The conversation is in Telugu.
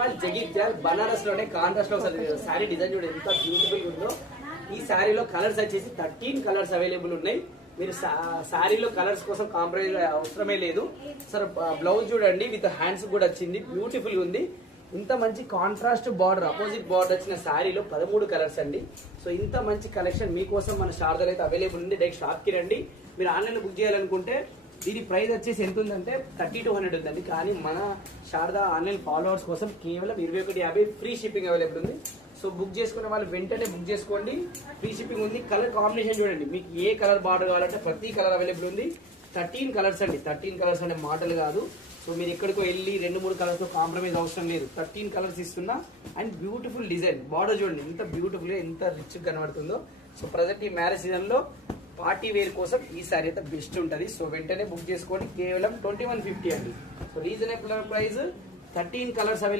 మాల్ జగిత్యాల్ బనారస్ లోనే కాంట్రాస్ట్ లో శారీ డిజైన్ చూడండి ఎంత బ్యూటిఫుల్ ఉందో. ఈ శారీలో కలర్స్ వచ్చేసి 13 కలర్స్ అవైలబుల్ ఉన్నాయి. మీరు శారీలో కలర్స్ కోసం కాంప్రమైజ్ అవసరమే లేదు. సార్ బ్లౌజ్ చూడండి విత్ హ్యాండ్స్ కూడా వచ్చింది, బ్యూటిఫుల్ ఉంది. ఇంత మంచి కాంట్రాస్ట్ బార్డర్, అపోజిట్ బార్డర్ వచ్చిన శారీలో 13 కలర్స్ అండి. సో ఇంత మంచి కలెక్షన్ మీకోసం మన శారదలో అయితే అవైలబుల్ ఉంది. డైరెక్ట్ షాప్ కి రండి. మీరు ఆన్లైన్ బుక్ చేయాలనుకుంటే దీని ప్రైస్ వచ్చేసి ఎంత ఉందంటే 3200 ఉందండి. కానీ మన శారదా ఆన్లైన్ ఫాలోవర్స్ కోసం కేవలం 2150 ఫ్రీ షిప్పింగ్ అవైలబుల్ ఉంది. సో బుక్ చేసుకునే వాళ్ళు వెంటనే బుక్ చేసుకోండి, ఫ్రీ షిప్పింగ్ ఉంది. కలర్ కాంబినేషన్ చూడండి, మీకు ఏ కలర్ బార్డర్ కావాలంటే ప్రతి కలర్ అవైలబుల్ ఉంది. 13 కలర్స్ అండి, 13 కలర్స్ అంటే మాటలు కాదు. సో మీరు ఎక్కడికో వెళ్ళి 2-3 కలర్స్ తో కాంప్రమైజ్ అవసరం లేదు. 13 కలర్స్ ఇస్తున్నా. అండ్ బ్యూటిఫుల్ డిజైన్, బార్డర్ చూడండి ఎంత బ్యూటిఫుల్ గా ఎంత రిచ్ కనబడుతుందో. సో ప్రజెంట్ ఈ మ్యారేజ్ సీజన్ లో పార్టీ వేర్ కోసం ఈ సారీ అయితే బెస్ట్ ఉంటుంది. సో వెంటనే బుక్ చేసుకోండి, కేవలం 2150 అండి. So reasonable price, 13 colours available.